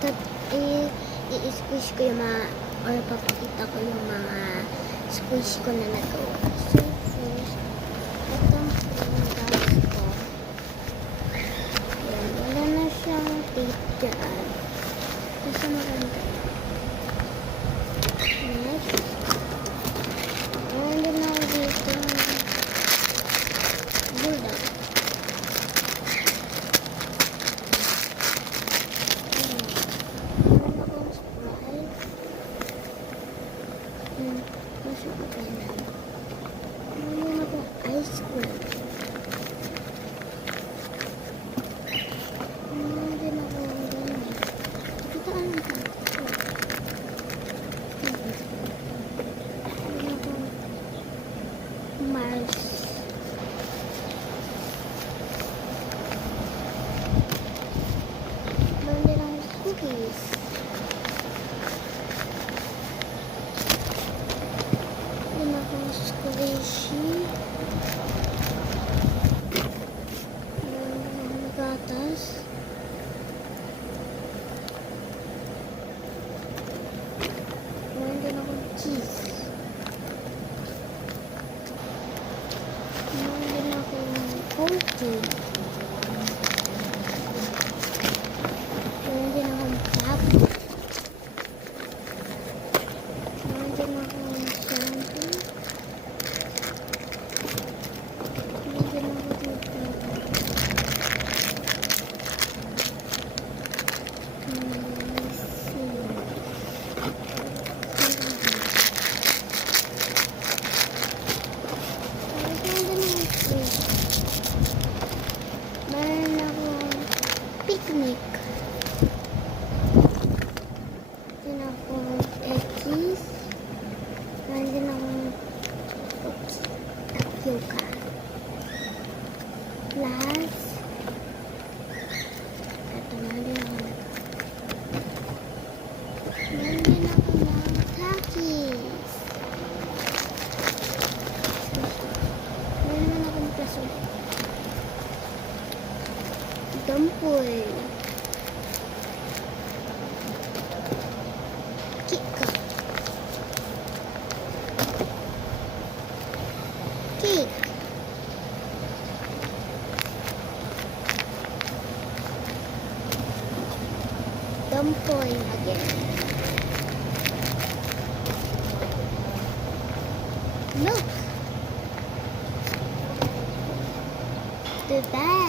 Tat, i-squish ko yung mga, or papakita ko yung mga squish ko na nagawa. So, first, itong pringles ko. Ayan, wala na siyang tape dyan. Kasi maganda. Next, meron din ako dito bulldog. Ice cream. Din ako ganyan. Ito ano ito? Mars. Din ako cookies. Din ako squishy. Gatas. Meron din akong cheese. Meron din akong cookie. Meron din akong pap. Meron din akong shampoo. Meron din ako dito. Meron akong picnic. Meron akong eggies. Meron din akong tapioca. Plus, ito meron din ako meron din ako ng cookies. Meron naman akong plaso. Dampoy. Cake. Cake. Dampoy again. Look. The bag.